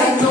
I know.